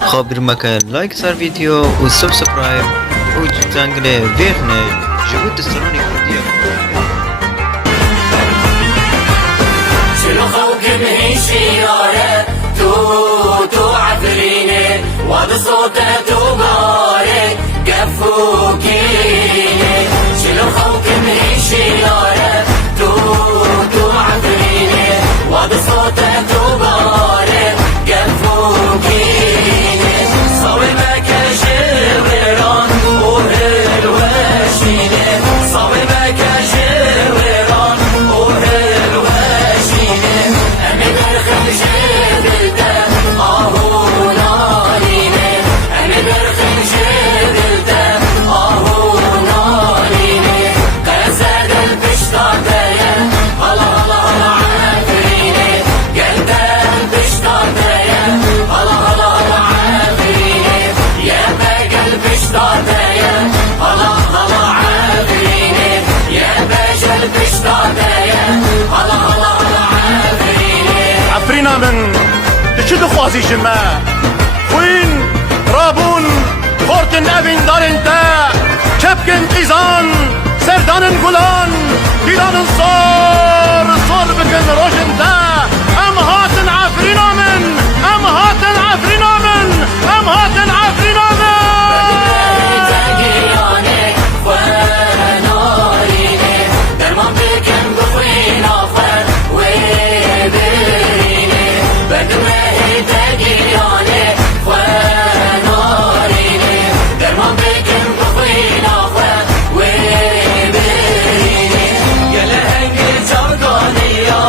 خبر مكان لايك صار فيديو وسبسكرايب وتانجلي فيرني جهود السروني كردية شنو خوك من شيارة تو عفريني واد صوته تو ماري قفوكيني شنو خوك من شيارة تو عفريني واد صوته تو ماري قفوكيني صوي مكة جويران وهل وشيني صوي مكة جويران وهل وشيني أمي برخم جبلته ناريني أمي برخم جبلته ناريني قسد البشتاتية هلا هلا هلا عافريني قلب البشتاتية هلا هلا هلا عافريني يا باقي البشتاتية هلا هلا عافريني يا باقي البشتاتية هلا هلا هلا عافريني عفرينا من تشد خوازي جماع خوين رابون خورتن ابن دارنتا كبكن قيزان سردان قلان ديلان صار بكن روشنتا ام هاتن عفرينا من ام هاتن عفرينا من ام هاتن عفرينا من تاقياني وناريني درمان بكم بخوين آخر وبريني بدمه تاقياني وناريني درمان بكم بخوين آخر وبريني يلا هنجي جردانيا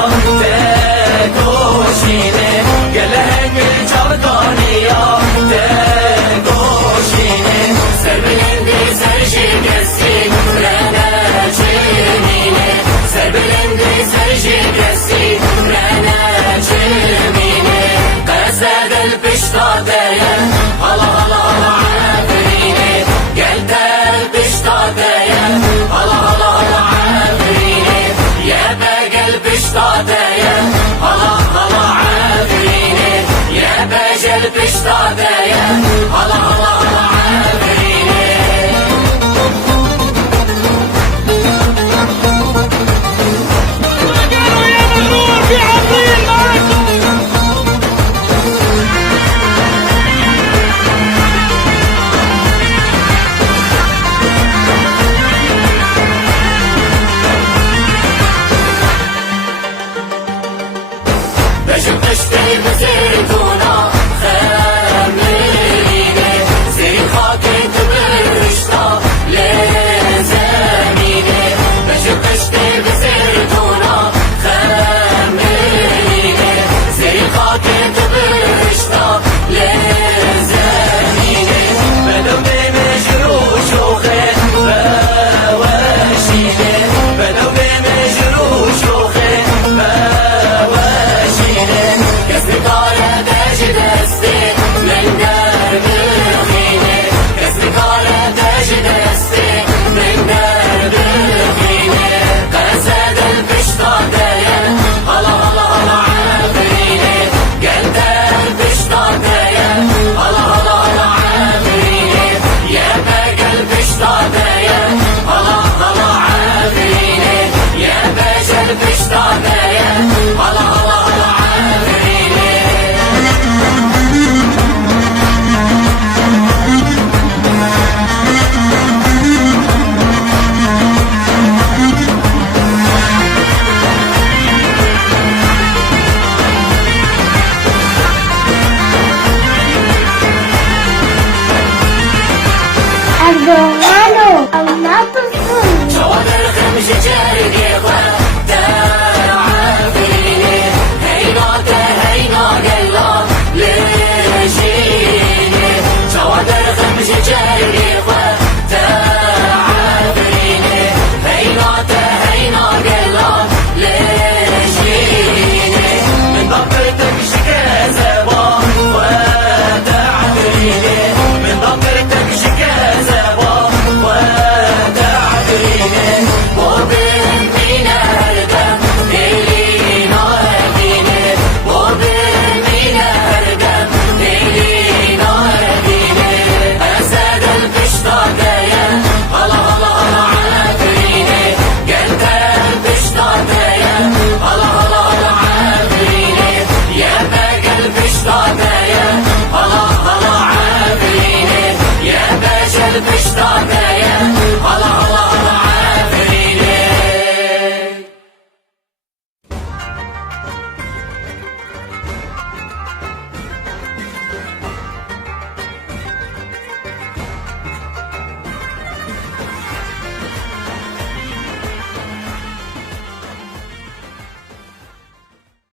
تكوشيني يلا هنجي جردانيا تكوشيني سربلندي سرجي قسي رانا جميني سربلندي سرجي قسي رانا جميني قسد البشتاتية هلا هلا هلا عافريني قلت البشتاتية هلا هلا هلا عافريني يا باقي البشتاتية هلا هلا عافريني يا باقي البشتاتية هلا هلا